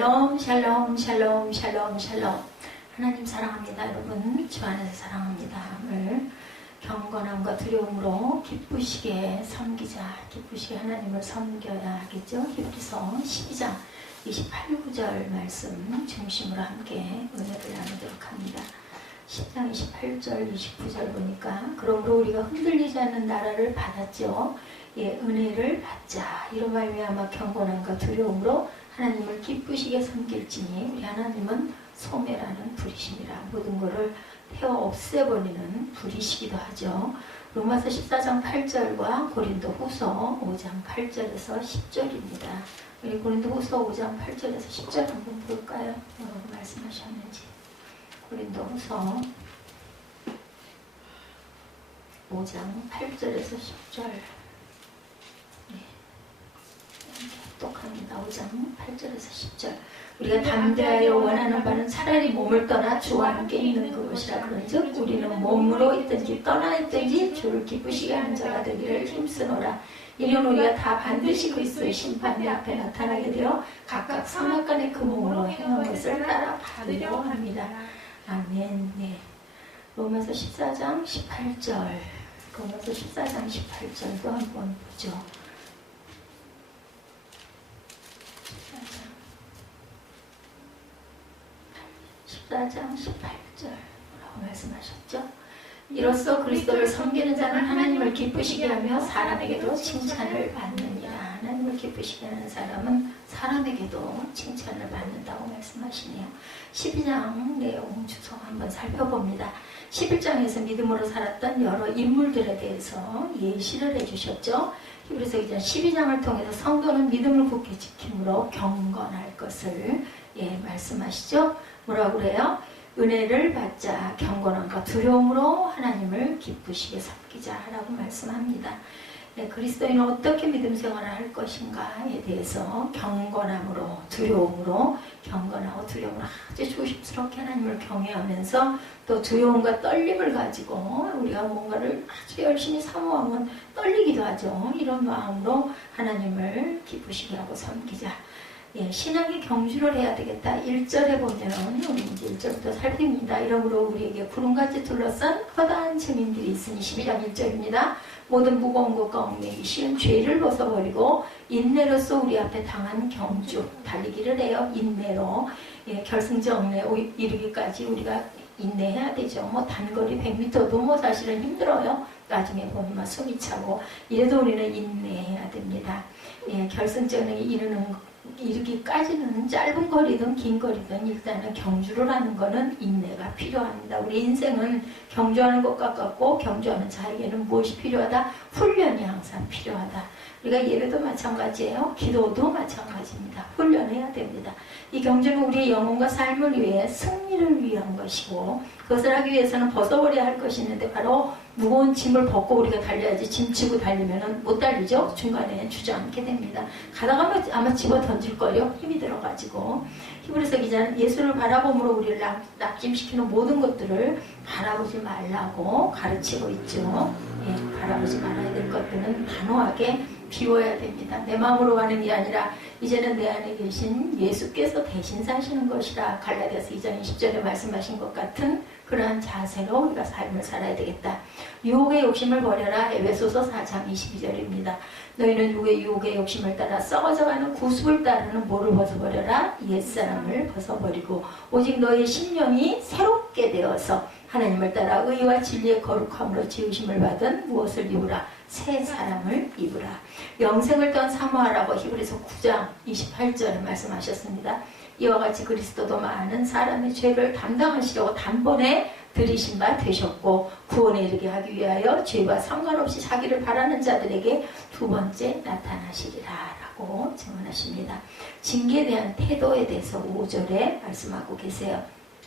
샬롬 샬롬 샬롬 샬롬 샬롬. 하나님 사랑합니다. 여러분 주 안에서 사랑합니다. 오늘 경건함과 두려움으로 기쁘시게 섬기자. 기쁘시게 하나님을 섬겨야 하겠죠. 히브리서 12장 28-9절 말씀 중심으로 함께 은혜를 나누도록 합니다. 10장 28절 29절 보니까 그러므로 우리가 흔들리지 않는 나라를 받았죠. 예, 은혜를 받자. 이로 말미암아 경건함과 두려움으로 하나님을 기쁘시게 섬길지니 우리 하나님은 소매라는 불이십니다. 모든 것을 태워 없애버리는 불이시기도 하죠. 로마서 14장 8절과 고린도 후서 5장 8절에서 10절입니다. 우리 고린도 후서 5장 8절에서 10절 한번 볼까요? 뭐라고 말씀하셨는지. 고린도 후서 5장 8절에서 10절. 똑똑합니다. 5장 8절에서 10절. 우리가 담대하여 원하는 바는 차라리 몸을 떠나 주와 함께 있는 그것이라. 그런즉 우리는 몸으로 있든지 떠나 있든지 주를 기쁘시게 하는 자가 되기를 힘쓰노라. 이는 우리가 다 반드시 그리스도의 심판대 앞에 나타나게 되어 각각 선악간의 그 몸으로 행한 것을 따라 받으려 합니다. 아멘. 네. 로마서 14장 18절. 로마서 14장 18절도 한번 보죠. 14장 18절라고 말씀하셨죠. 이로써 그리스도를 섬기는 자는 하나님을 기쁘시게 하며 사람에게도 칭찬을 받느니라. 하나님을 기쁘시게 하는 사람은 사람에게도 칭찬을 받는다고 말씀하시네요. 12장 내용 주소 한번 살펴봅니다. 11장에서 믿음으로 살았던 여러 인물들에 대해서 예시를 해주셨죠. 히브리서 2장 12장을 통해서 성도는 믿음을 굳게 지킴으로 경건할 것을 말씀하시죠. 뭐라고 그래요? 은혜를 받자. 경건함과 두려움으로 하나님을 기쁘시게 섬기자라고 말씀합니다. 그리스도인은 어떻게 믿음 생활을 할 것인가에 대해서 경건함으로 두려움으로 경건하고 두려움으로 아주 조심스럽게 하나님을 경외하면서 또 두려움과 떨림을 가지고 우리가 뭔가를 아주 열심히 사모하면 떨리기도 하죠. 이런 마음으로 하나님을 기쁘시게 하고 섬기자. 신앙의 경주를 해야 되겠다. 1절에 보면 우리 이제 1절부터 살핍니다. 이러므로 우리에게 구름같이 둘러싼 커다란 증인들이 있으니 12장 1절입니다. 모든 무거운 것과 얽매이기 쉬운 죄를 벗어버리고 인내로서 우리 앞에 당한 경주 달리기를 해요. 인내로 결승점에 이르기까지 우리가 인내해야 되죠. 뭐 단거리 100m도 뭐 사실은 힘들어요. 나중에 보면 막 숨이 차고 이래도 우리는 인내해야 됩니다. 결승점에 이르기까지는 짧은 거리든 긴 거리든 일단은 경주를 하는 거는 인내가 필요합니다. 우리 인생은 경주하는 것 같고 경주하는 자에게는 무엇이 필요하다? 훈련이 항상 필요하다. 우리가 예배도 마찬가지예요. 기도도 마찬가지입니다. 훈련해야 됩니다. 이 경주는 우리의 영혼과 삶을 위해 승리를 위한 것이고 그것을 하기 위해서는 벗어버려야 할 것이 있는데 바로 무거운 짐을 벗고 우리가 달려야지. 짐 치고 달리면 못 달리죠. 중간에 주저앉게 됩니다. 가다가 아마 집어 던질걸요. 힘이 들어가지고. 히브리서 기자는 예수를 바라봄으로 우리를 낙심시키는 모든 것들을 바라보지 말라고 가르치고 있죠. 바라보지 말아야 될 것들은 단호하게 비워야 됩니다. 내 마음으로 가는 게 아니라 이제는 내 안에 계신 예수께서 대신 사시는 것이라. 갈라디아서 2장 20절에 말씀하신 것 같은 그러한 자세로 우리가 삶을 살아야 되겠다. 유혹의 욕심을 버려라. 에베소서 4장 22절입니다. 너희는 유혹의 욕심을 따라 썩어져가는 구습을 따르는 뭐를 벗어버려라? 옛사람을 벗어버리고 오직 너희 심령이 새롭게 되어서 하나님을 따라 의와 진리의 거룩함으로 지으심을 받은 무엇을 입으라? 새 사람을 입으라. 영생을 떤 사모하라고 히브리서 9장 28절에 말씀하셨습니다. 이와 같이 그리스도도 많은 사람의 죄를 담당하시려고 단번에 들이신 바 되셨고 구원에 이르게 하기 위하여 죄와 상관없이 자기를 바라는 자들에게 두 번째 나타나시리라 라고 증언하십니다. 징계에 대한 태도에 대해서 5절에 말씀하고 계세요.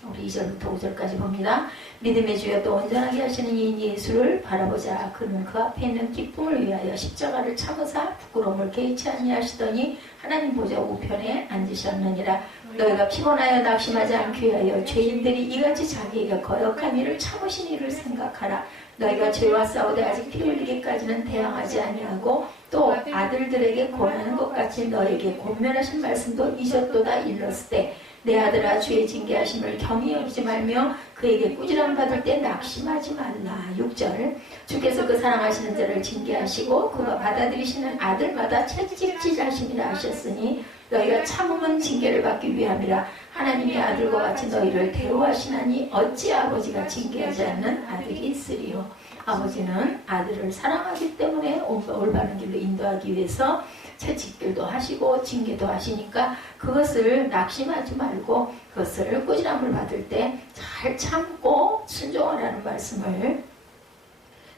우리 2절부터 5절까지 봅니다. 믿음의 주여 또 온전하게 하시는 이인 예수를 바라보자. 그는 그 앞에 있는 기쁨을 위하여 십자가를 참으사 부끄러움을 개의치 아니하시더니 하나님 보좌 우편에 앉으셨느니라. 너희가 피곤하여 낙심하지 않기 위하여 죄인들이 이같이 자기에게 거역한 일을 참으신 일을 생각하라. 너희가 죄와 싸우되 아직 피 흘리기까지는 대항하지 아니하고 또 아들들에게 권하는 것 같이 너에게 권면하신 말씀도 잊었도다 일렀을 때 내 아들아 주의 징계하심을 경히 여기지 말며 그에게 꾸지람 받을 때 낙심하지 말라. 6절 주께서 그 사랑하시는 자를 징계하시고 그가 받아들이시는 아들마다 채찍질하심이라 하셨으니 너희가 참음은 징계를 받기 위함이라. 하나님의 아들과 같이 너희를 대우하시나니 어찌 아버지가 징계하지 않는 아들이 있으리요. 아버지는 아들을 사랑하기 때문에 올바른 길로 인도하기 위해서 채찍질도 하시고 징계도 하시니까 그것을 낙심하지 말고 그것을 꾸지람을 받을 때 잘 참고 순종하라는 말씀을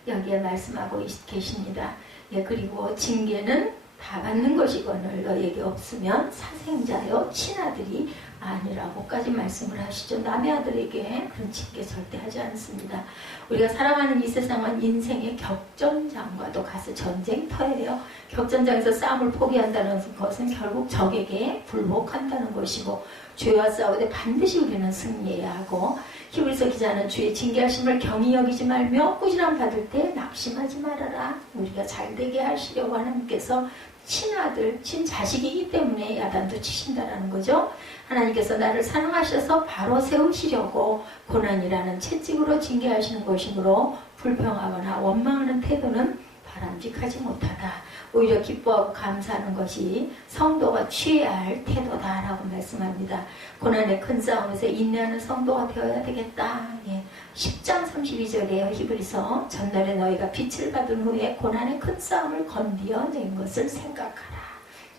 여기에 말씀하고 계십니다. 예, 그리고 징계는 다 받는 것이거늘 너에게 없으면 사생자여 친아들이 아니라고까지 말씀을 하시죠. 남의 아들에게 그런 징계 절대 하지 않습니다. 우리가 살아가는 이 세상은 인생의 격전장과도 같은 전쟁터예요. 격전장에서 싸움을 포기한다는 것은 결국 적에게 불복한다는 것이고 죄와 싸우되 반드시 우리는 승리해야 하고 히브리서 기자는 주의 징계하심을 경히 여기지 말며 꾸지람 받을 때 낙심하지 말아라. 우리가 잘되게 하시려고 하나님께서 친아들, 친자식이기 때문에 야단도 치신다라는 거죠. 하나님께서 나를 사랑하셔서 바로 세우시려고 고난이라는 채찍으로 징계하시는 것이므로 불평하거나 원망하는 태도는 바람직하지 못하다. 오히려 기뻐하고 감사하는 것이 성도가 취해야 할 태도다라고 말씀합니다. 고난의 큰 싸움에서 인내하는 성도가 되어야 되겠다. 예. 10장 32절에요. 히브리서 전날에 너희가 빛을 받은 후에 고난의 큰 싸움을 건디어낸 것을 생각하라.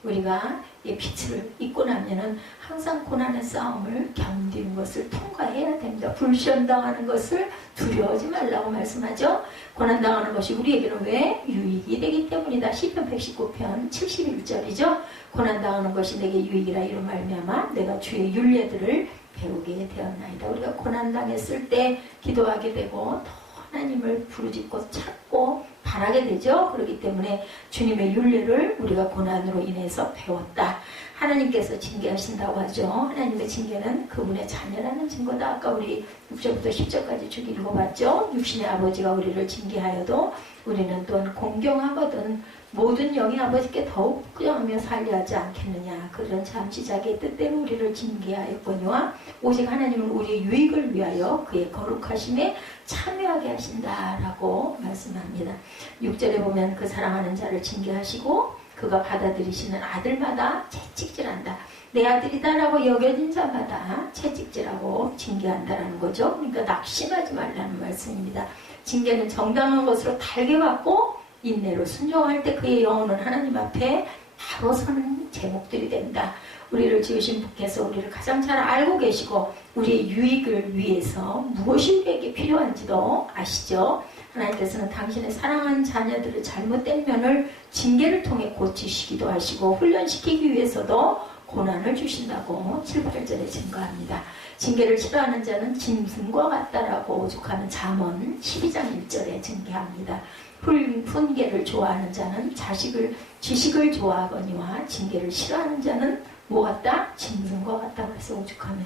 우리가 이 빛을 입고 나면은 항상 고난의 싸움을 견디는 것을 통과해야 됩니다. 불시험당하는 것을 두려워하지 말라고 말씀하죠. 고난당하는 것이 우리에게는 왜 유익이 되기 때문이다. 시편 119편 71절이죠. 고난당하는 것이 내게 유익이라 이런 말미암아 내가 주의 율례들을 배우게 되었나이다. 우리가 고난당했을 때 기도하게 되고 더 하나님을 부르짖고 찾고 바라게 되죠. 그렇기 때문에 주님의 율례를 우리가 고난으로 인해서 배웠다. 하나님께서 징계하신다고 하죠. 하나님의 징계는 그분의 자녀라는 증거다. 아까 우리 6절부터 10절까지 쭉 읽어봤죠. 육신의 아버지가 우리를 징계하여도 우리는 또한 공경하거든 모든 영이 아버지께 더욱 구경하며 살려하지 않겠느냐. 그런 잠시 자기의 뜻대로 우리를 징계하였거니와 오직 하나님은 우리의 유익을 위하여 그의 거룩하심에 참여하게 하신다라고 말씀합니다. 6절에 보면 그 사랑하는 자를 징계하시고 그가 받아들이시는 아들마다 채찍질한다. 내 아들이다라고 여겨진 자마다 채찍질하고 징계한다라는 거죠. 그러니까 낙심하지 말라는 말씀입니다. 징계는 정당한 것으로 달게 받고 인내로 순종할 때 그의 영혼은 하나님 앞에 바로 서는 제목들이 된다. 우리를 지으신 분께서 우리를 가장 잘 알고 계시고 우리의 유익을 위해서 무엇이 우리에게 필요한지도 아시죠. 하나님께서는 당신의 사랑하는 자녀들의 잘못된 면을 징계를 통해 고치시기도 하시고 훈련시키기 위해서도 고난을 주신다고 7, 8절에 증거합니다. 징계를 싫어하는 자는 짐승과 같다라고 오죽하는 잠언 12장 1절에 증거합니다. 훈계를 좋아하는 자는 지식을 좋아하거니와 징계를 싫어하는 자는 뭐 같다? 짐승과 같다. 그래서 오죽하면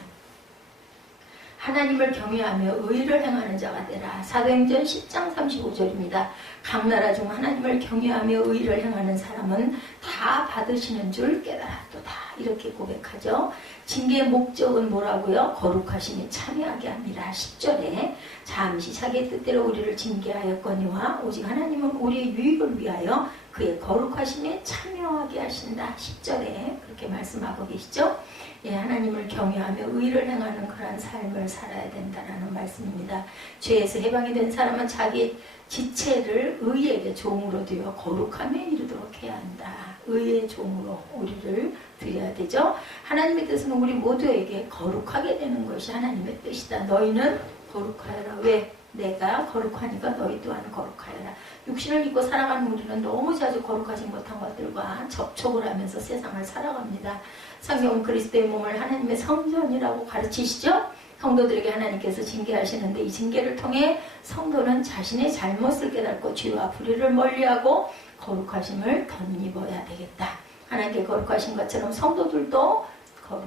하나님을 경외하며 의를 행하는 자가 되라. 사도행전 10장 35절입니다. 각 나라 중 하나님을 경외하며 의를 행하는 사람은 다 받으시는 줄 깨달았도다. 이렇게 고백하죠. 징계의 목적은 뭐라고요? 거룩하심에 참여하게 합니다. 10절에 잠시 자기의 뜻대로 우리를 징계하였거니와 오직 하나님은 우리의 유익을 위하여 그의 거룩하심에 참여하게 하신다. 10절에 그렇게 말씀하고 계시죠. 예, 하나님을 경외하며 의를 행하는 그런 삶을 살아야 된다는 말씀입니다. 죄에서 해방이 된 사람은 자기 지체를 의에게 종으로 되어 거룩함에 이르도록 해야 한다. 의의 종으로 우리를 드려야 되죠. 하나님의 뜻은 우리 모두에게 거룩하게 되는 것이 하나님의 뜻이다. 너희는 거룩하여라. 왜? 내가 거룩하니까 너희 또한 거룩하여라. 육신을 입고 살아가는 우리는 너무 자주 거룩하지 못한 것들과 접촉을 하면서 세상을 살아갑니다. 성경은 그리스도의 몸을 하나님의 성전이라고 가르치시죠. 성도들에게 하나님께서 징계하시는데 이 징계를 통해 성도는 자신의 잘못을 깨닫고 죄와 불의를 멀리하고 거룩하심을 덧입어야 되겠다. 하나님께 거룩하신 것처럼 성도들도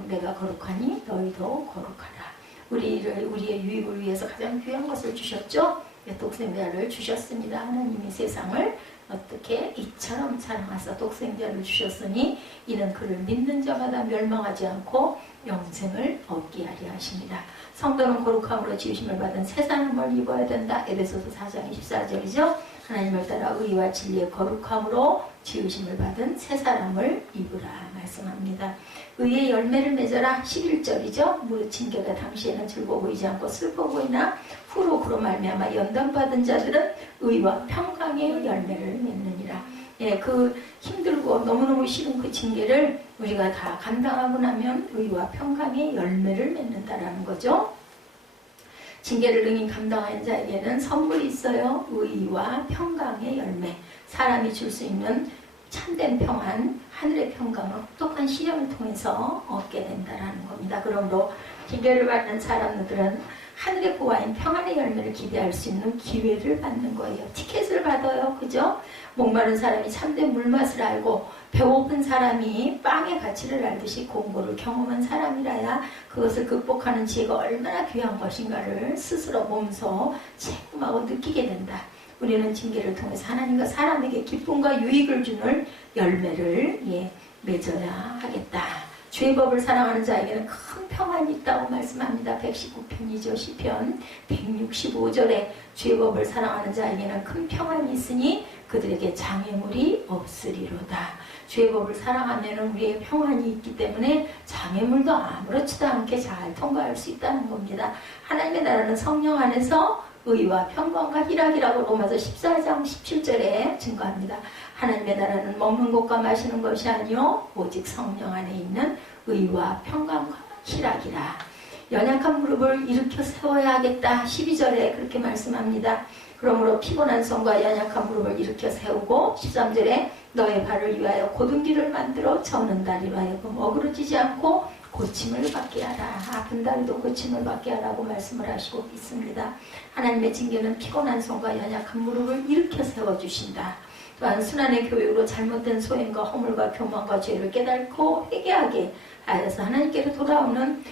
내가 거룩하니 너희도 거룩하라. 우리의 유익을 위해서 가장 귀한 것을 주셨죠. 독생자를 주셨습니다. 하나님이 세상을 어떻게 이처럼 사랑하사 독생자를 주셨으니 이는 그를 믿는 자마다 멸망하지 않고 영생을 얻게 하려 하십니다. 성도는 거룩함으로 지으심을 받은 새 사람을 입어야 된다. 에베소서 4장 24절이죠. 하나님을 따라 의와 진리의 거룩함으로 지으심을 받은 새 사람을 입으라 말씀합니다. 의의 열매를 맺어라 11절이죠. 무릇 징계가 당시에는 즐거워 보이지 않고 슬퍼 보이나 후로 그로 말미암아 연단받은 자들은 의와 평강의 열매를 맺느니라. 예, 그 힘들고 너무너무 싫은 그 징계를 우리가 다 감당하고 나면 의와 평강의 열매를 맺는다라는 거죠. 징계를 능히 감당한 자에게는 선물이 있어요. 의와 평강의 열매. 사람이 줄 수 있는 참된 평안, 하늘의 평강을 혹독한 시련을 통해서 얻게 된다는 겁니다. 그러므로 징계를 받는 사람들은 하늘의 보화인 평안의 열매를 기대할 수 있는 기회를 받는 거예요. 티켓을 받아요. 그죠? 목마른 사람이 참된 물맛을 알고 배고픈 사람이 빵의 가치를 알듯이 공고를 경험한 사람이라야 그것을 극복하는 지혜가 얼마나 귀한 것인가를 스스로 몸소 체험하고 느끼게 된다. 우리는 징계를 통해서 하나님과 사람에게 기쁨과 유익을 주는 열매를 맺어야 하겠다. 주의 법을 사랑하는 자에게는 큰 평안이 있다고 말씀합니다. 119편이죠. 시편 165절에 주의 법을 사랑하는 자에게는 큰 평안이 있으니 그들에게 장애물이 없으리로다. 주의 법을 사랑하면 우리의 평안이 있기 때문에 장애물도 아무렇지도 않게 잘 통과할 수 있다는 겁니다. 하나님의 나라는 성령 안에서 의와 평강과 희락이라고 로마서 14장 17절에 증거합니다. 하나님의 나라는 먹는 것과 마시는 것이 아니요 오직 성령 안에 있는 의와 평강과 희락이라. 연약한 무릎을 일으켜 세워야 하겠다. 12절에 그렇게 말씀합니다. 그러므로 피곤한 손과 연약한 무릎을 일으켜 세우고 13절에 너의 발을 위하여 곧은 길을 만들어 저는 다리로 하여금 어그러지지 않고 고침을 받게 하라. 아픈 다리도 고침을 받게 하라고 말씀을 하시고 있습니다. 하나님의 징계는 피곤한 손과 연약한 무릎을 일으켜 세워주신다. 또한 순환의 교육으로 잘못된 소행과 허물과 교만과 죄를 깨닫고 회개하게 하여서 하나님께로 돌아오는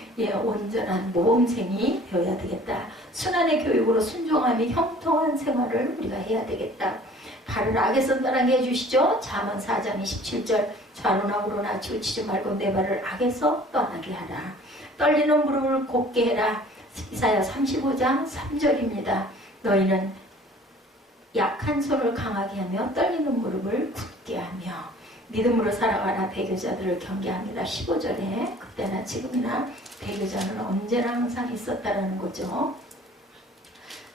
온전한 모범생이 되어야 되겠다. 순환의 교육으로 순종함이 형통한 생활을 우리가 해야 되겠다. 발을 악에서 떠나게 해주시죠. 잠언 4장 27절 좌로나 우로나 치우치지 말고 내 발을 악에서 떠나게 하라. 떨리는 무릎을 곧게 해라. 이사야 35장 3절입니다. 너희는 약한 손을 강하게 하며 떨리는 무릎을 굳게 하며 믿음으로 살아가라. 배교자들을 경계합니다. 15절에 그때나 지금이나 배교자는 언제나 항상 있었다라는 거죠.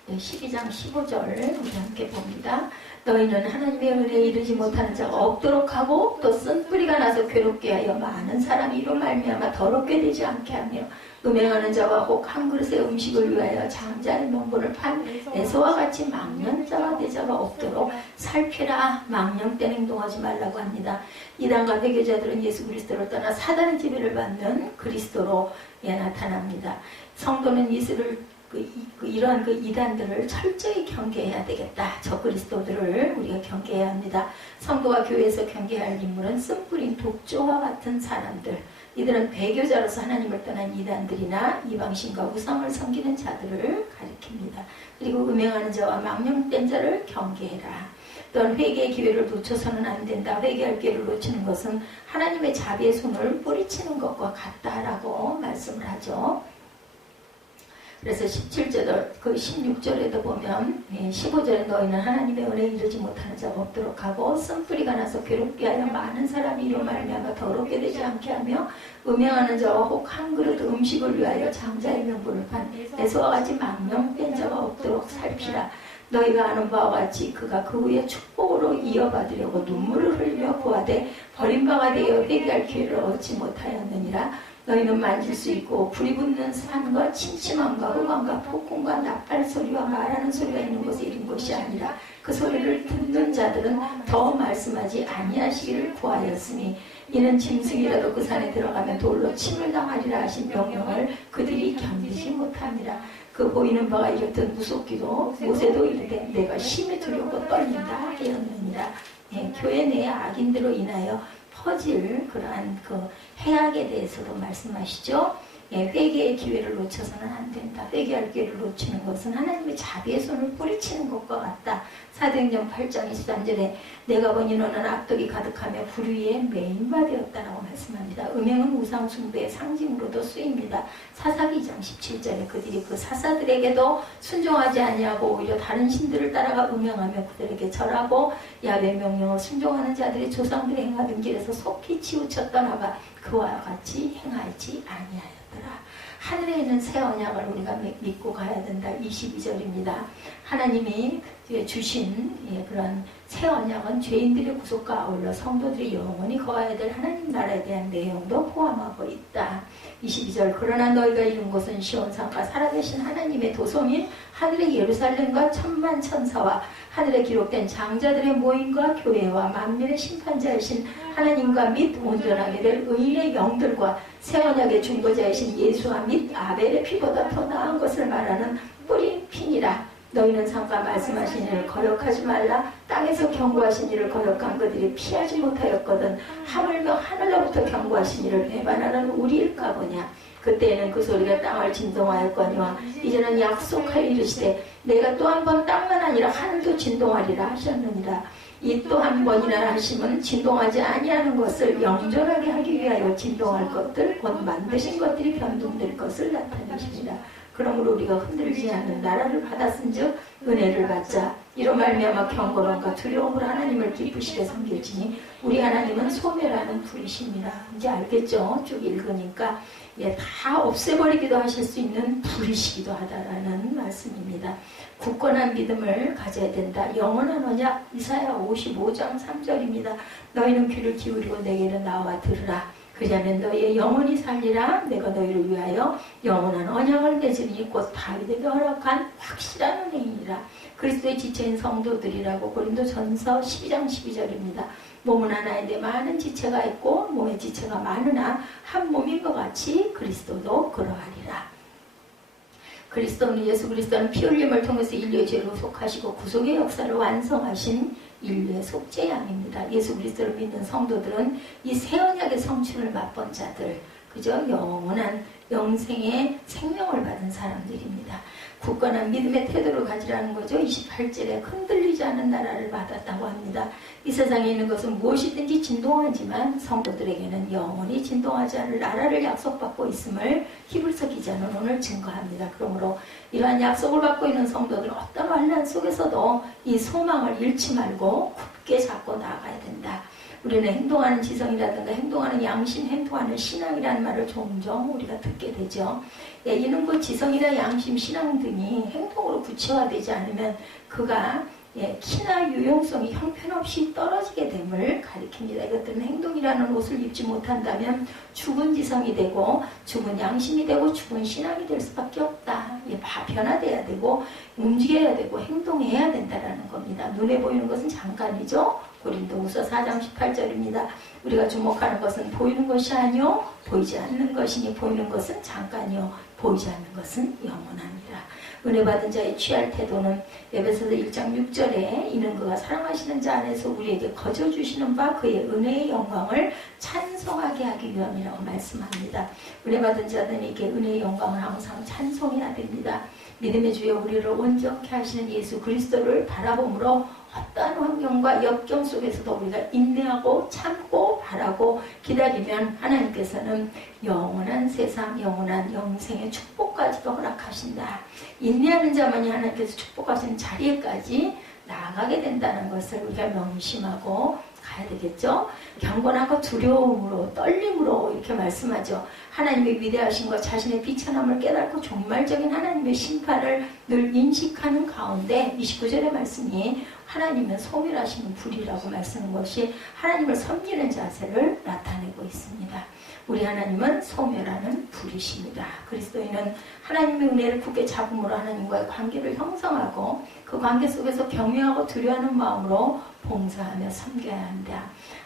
12장 15절 우리 함께 봅니다. 너희는 하나님의 은혜에 이르지 못하는 자가 없도록 하고 또 쓴뿌리가 나서 괴롭게 하여 많은 사람이 이로 말미암아 더럽게 되지 않게 하며 음행하는 자와 혹 한 그릇의 음식을 위하여 장자의 명분을 판 에서와 같이 망령자가 내 자가 없도록 살피라. 망령된 행동하지 말라고 합니다. 이단과 배교자들은 예수 그리스도를 떠나 사단의 지배를 받는 그리스도로 나타납니다. 성도는 이러한 이단들을 철저히 경계해야 되겠다. 저 그리스도들을 우리가 경계해야 합니다. 성도와 교회에서 경계해야 할 인물은 쓴뿌린 독조와 같은 사람들. 이들은 배교자로서 하나님을 떠난 이단들이나 이방신과 우상을 섬기는 자들을 가리킵니다. 그리고 음행하는 자와 망령된 자를 경계해라. 또한 회개의 기회를 놓쳐서는 안 된다. 회개할 기회를 놓치는 것은 하나님의 자비의 손을 뿌리치는 것과 같다라고 말씀을 하죠. 그래서 17절, 16절에도 보면 15절에 너희는 하나님의 은혜에 이르지 못하는 자가 없도록 하고 쓴뿌리가 나서 괴롭게 하여 많은 사람이 이로 말미암아 더럽게 되지 않게 하며 음행하는 자와 혹 한 그릇 음식을 위하여 장자의 명분을 판 에서와 같이 망령된 자가 없도록 살피라. 너희가 아는 바와 같이 그가 그 후에 축복으로 이어받으려고 눈물을 흘리며 구하되 버림바가 되어 회개할 기회를 얻지 못하였느니라. 너희는 만질 수 있고 불이 붙는 산과 침침함과 흑암과 폭군과 나팔 소리와 말하는 소리가 있는 곳에 이른 것이 아니라 그 소리를 듣는 자들은 더 말씀하지 아니하시기를 구하였으니 이는 짐승이라도 그 산에 들어가면 돌로 침을 당하리라 하신 명령을 그들이 견디지 못합니다. 그 보이는 바가 이렇듯 무섭기도 모세도 이르되 내가 심히 두렵고 떨린다 하였느니라. 교회 내의 악인들로 인하여 퍼질 그러한 그 해악에 대해서도 말씀하시죠. 회개의 기회를 놓쳐서는 안 된다. 회개할 기회를 놓치는 것은 하나님의 자비의 손을 뿌리치는 것과 같다. 사도행전 8장 23절에 내가 보니 너는 악독이 가득하며 불의에 메인바 되었다라고 말씀합니다. 음행은 우상 숭배의 상징으로도 쓰입니다. 사사기 2장 17절에 그들이 그 사사들에게도 순종하지 아니하고 오히려 다른 신들을 따라가 음행하며 그들에게 절하고 야훼 명령을 순종하는 자들의 조상들이 행하던 길에서 속히 치우쳤더나가 그와 같이 행하지 아니하였더라. 하늘에 있는 새 언약을 우리가 믿고 가야 된다. 22절입니다. 하나님이 주신 그런 새 언약은 죄인들의 구속과 아울러 성도들이 영원히 거해야 될 하나님 나라에 대한 내용도 포함하고 있다. 22절 그러나 너희가 이룬 곳은 시온산과 살아계신 하나님의 도성인 하늘의 예루살렘과 천만 천사와 하늘에 기록된 장자들의 모임과 교회와 만민의 심판자이신 하나님과 및 온전하게 될 의인의 영들과 새 언약의 중보자이신 예수와 및 아벨의 피보다 더 나은 것을 말하는 뿌린 핀이라. 너희는 삼가 말씀하신 일을 거역하지 말라. 땅에서 경고하신 일을 거역한 그들이 피하지 못하였거든 하물며 하늘로부터 경고하신 일을 배반하는 우리일까 보냐. 그때에는 그 소리가 땅을 진동하였거니와 이제는 약속하여 이르시되 내가 또 한 번 땅만 아니라 하늘도 진동하리라 하셨느니라. 이 또 한 번이나 하심은 진동하지 아니하는 것을 영존하게 하기 위하여 진동할 것들 곧 만드신 것들이 변동될 것을 나타내시니라. 그러므로 우리가 흔들리지 않는 나라를 받았은즉 은혜를 받자. 이로 말미암아 경건함과 두려움으로 하나님을 기쁘시게 섬길지니 우리 하나님은 소멸하는 불이십니다. 이제 알겠죠? 쭉 읽으니까 다 없애버리기도 하실 수 있는 불이시기도 하다라는 말씀입니다. 굳건한 믿음을 가져야 된다. 영원한 언약 이사야 55장 3절입니다. 너희는 귀를 기울이고 내게는 나와 들으라. 그리하면 너희의 영혼이 살리라. 내가 너희를 위하여 영원한 언약을 맺으니 곧 다윗에게 허락한 확실한 은혜이니라. 그리스도의 지체인 성도들이라고 고린도전서 12장 12절입니다. 몸은 하나인데 많은 지체가 있고 몸의 지체가 많으나 한 몸인 것 같이 그리스도도 그러하리라. 그리스도는 예수 그리스도는 피 흘림을 통해서 인류의 죄를 속하시고 구속의 역사를 완성하신 인류의 속죄 양입니다. 예수 그리스도를 믿는 성도들은 이 새 언약의 성취를 맛본 자들, 그저 영원한 영생의 생명을 받은 사람들입니다. 굳건한 믿음의 태도를 가지라는 거죠. 28절에 흔들리지 않는 나라를 받았다고 합니다. 이 세상에 있는 것은 무엇이든지 진동하지만 성도들에게는 영원히 진동하지 않을 나라를 약속받고 있음을 히브리서 기자는 오늘 증거합니다. 그러므로 이러한 약속을 받고 있는 성도들은 어떤 환난 속에서도 이 소망을 잃지 말고 굳게 잡고 나아가야 된다. 우리는 행동하는 지성이라든가 행동하는 양심, 행동하는 신앙이라는 말을 종종 우리가 듣게 되죠. 이는 그 지성이나 양심, 신앙 등이 행동으로 구체화되지 않으면 그가 키나 유용성이 형편없이 떨어지게 됨을 가리킵니다. 이것들은 행동이라는 옷을 입지 못한다면 죽은 지성이 되고 죽은 양심이 되고 죽은 신앙이 될 수밖에 없다. 변화돼야 되고 움직여야 되고 행동해야 된다는 겁니다. 눈에 보이는 것은 잠깐이죠. 고린도후서 4장 18절입니다. 우리가 주목하는 것은 보이는 것이 아니요 보이지 않는 것이니 보이는 것은 잠깐이요 보이지 않는 것은 영원합니다. 은혜 받은 자의 취할 태도는 에베소서 1장 6절에 이는 그가 사랑하시는 자 안에서 우리에게 거저 주시는 바 그의 은혜의 영광을 찬송하게 하기 위함이라고 말씀합니다. 은혜 받은 자들에게 은혜의 영광을 항상 찬송해야 됩니다. 믿음의 주여 우리를 온전케 하시는 예수 그리스도를 바라봄으로 어떠한 환경과 역경 속에서도 우리가 인내하고 참고 바라고 기다리면 하나님께서는 영원한 세상, 영원한 영생의 축복까지도 허락하신다. 인내하는 자만이 하나님께서 축복하시는 자리에까지 나아가게 된다는 것을 우리가 명심하고 가야 되겠죠. 경건하고 두려움으로 떨림으로 이렇게 말씀하죠. 하나님의 위대하심과 자신의 비천함을 깨닫고 종말적인 하나님의 심판을 늘 인식하는 가운데 29절의 말씀이 하나님은 소멸하시는 불이라고 말씀하는 것이 하나님을 섬기는 자세를 나타내고 있습니다. 우리 하나님은 소멸하는 불이십니다. 그리스도인은 하나님의 은혜를 굳게 잡음으로 하나님과의 관계를 형성하고 그 관계 속에서 경외하고 두려워하는 마음으로 봉사하며 섬겨야 한다.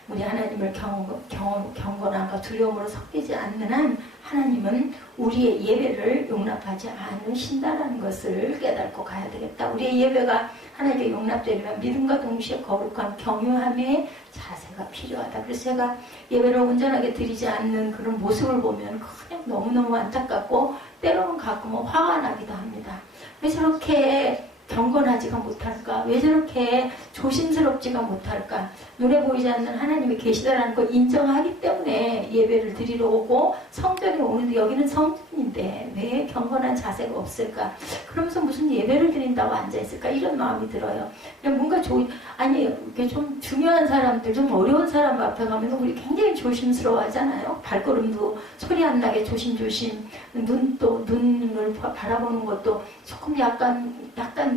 우리 하나님을 경건함과 두려움으로 섬기지 않는 한 하나님은 우리의 예배를 용납하지 않으신다는 것을 깨닫고 가야 되겠다. 우리의 예배가 하나님께 용납되려면 믿음과 동시에 거룩한 경유함의 자세가 필요하다. 그래서 제가 예배를 온전하게 드리지 않는 그런 모습을 보면 그냥 너무너무 안타깝고 때로는 가끔은 화가 나기도 합니다. 왜 저렇게 경건하지가 못할까? 왜 저렇게 조심스럽지가 못할까? 눈에 보이지 않는 하나님이 계시다라는 걸 인정하기 때문에 예배를 드리러 오고 성전에 오는데 여기는 성전인데 왜 경건한 자세가 없을까? 그러면서 무슨 예배를 드린다고 앉아있을까? 이런 마음이 들어요. 그냥 뭔가 아니 이렇게 좀 중요한 사람들, 좀 어려운 사람 앞에 가면 우리 굉장히 조심스러워 하잖아요. 발걸음도 소리 안 나게 조심조심, 눈을 바라보는 것도 조금 약간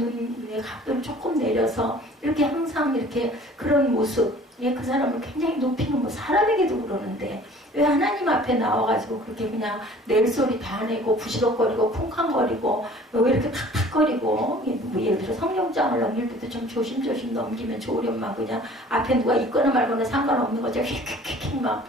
눈의 각도를 조금 내려서 이렇게 항상 이렇게 그런 모습, 그 사람을 굉장히 높이는 사람에게도 그러는데 왜 하나님 앞에 나와가지고 그렇게 그냥 낼 소리 다 내고 부시럭거리고 쿵쾅거리고 왜 이렇게 탁탁거리고 예를 들어 성령장을 넘길 때도 좀 조심조심 넘기면 좋으련만 그냥 앞에 누가 있거나 말거나 상관없는 거죠. 휙휙휙 막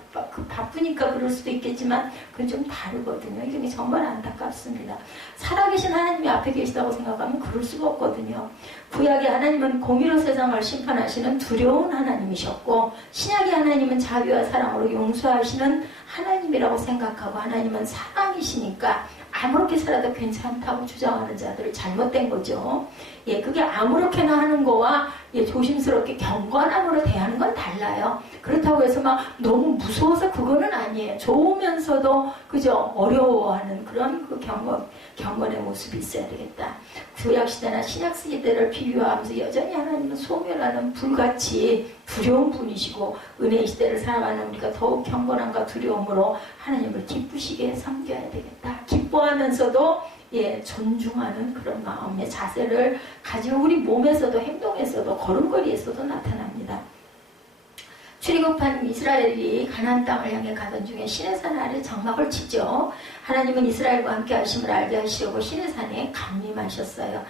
바쁘니까 그럴 수도 있겠지만 그건 좀 다르거든요. 이게 정말 안타깝습니다. 살아계신 하나님이 앞에 계시다고 생각하면 그럴 수가 없거든요. 구약의 하나님은 공의로 세상을 심판하시는 두려운 하나님이셨고 신약의 하나님은 자비와 사랑으로 용서하시는 하나님이라고 생각하고 하나님은 사랑이시니까 아무렇게 살아도 괜찮다고 주장하는 자들은 잘못된 거죠. 그게 아무렇게나 하는 거와 조심스럽게 경건함으로 대하는 건 달라요. 그렇다고 해서 막 너무 무서워서 그거는 아니에요. 좋으면서도 그죠? 어려워하는 그런 그 경건의 모습이 있어야 되겠다. 구약시대나 신약시대를 비교하면서 여전히 하나님은 소멸하는 불같이 두려운 분이시고 은혜의 시대를 살아가는 우리가 더욱 경건함과 두려움으로 하나님을 기쁘시게 섬겨야 되겠다. 기뻐하면서도 존중하는 그런 마음의 자세를 가지고 우리 몸에서도 행동에서도 걸음걸이에서도 나타납니다. 출애굽한 이스라엘이 가나안 땅을 향해 가던 중에 시내산 아래 장막을 치죠. 하나님은 이스라엘과 함께 하심을 알게 하시려고 시내산에 강림하셨어요.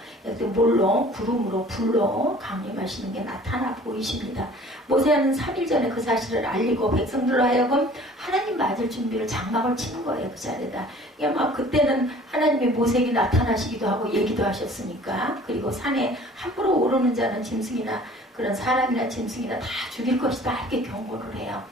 몰로 구름으로 불로 강림하시는 게 나타나 보이십니다. 모세는 3일 전에 그 사실을 알리고 백성들로 하여금 하나님 맞을 준비를 장막을 치는 거예요. 그 자리에다. 막 그때는 하나님의 모세에게 나타나시기도 하고 얘기도 하셨으니까. 그리고 산에 함부로 오르는 자는 짐승이나 그런 사람이나 짐승이나 다 죽일 것이다 이렇게 경고를 해요.